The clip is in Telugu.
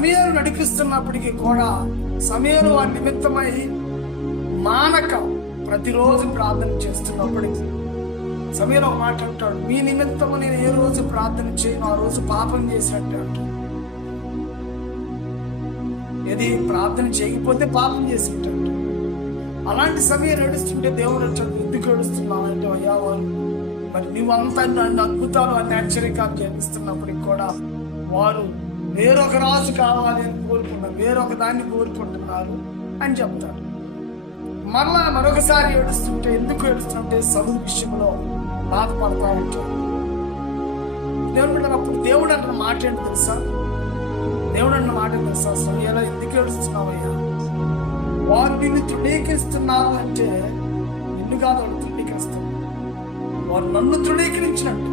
సమయాలు నడిపిస్తున్నప్పటికీ కూడా సమయాలు వారి నిమిత్తమై మానక ప్రతిరోజు ప్రార్థన చేస్తున్నప్పటికీ సమయంలో ఒక మాట అంటాడు, మీ నిమిత్తము నేను ఏ రోజు ప్రార్థన చేయను ఆ రోజు పాపం చేసినట్టు అంటాడు. ఏది ప్రార్థన చేయకపోతే పాపం చేసినట్టు. అలాంటి సమయం ఏడుస్తుంటే దేవుడు అంటాడు, ఎందుకు ఏడుస్తున్నావు అంటే, అయ్యా వారు మరి నువ్వంతా నన్ను అద్భుతాలు అన్ని ఆశ్చర్యకాలు చేపిస్తున్నప్పటికి కూడా వారు వేరొక రాజు కావాలి అని కోరుకున్నారు, వేరొక దాన్ని కోరుకుంటున్నారు అని చెప్తారు. మరలా మరొకసారి ఏడుస్తుంటే ఎందుకు ఏడుస్తుంటే సౌలు విషయంలో బాధపడతా ఉంటాడు. దేవుడు అప్పుడు దేవుడు అన్న మాట ఏంటి తెలుసా? దేవుడు అన్న మాట తెలుసా? సమయంలో ఎందుకు ఏడుస్తున్నావయ్యా? వారు నిన్ను తృణీకరిస్తున్నారు అంటే నిన్ను కాదు వాళ్ళు తృణీకరిస్తారు, వారు నన్ను తృణీకరించినట్టు.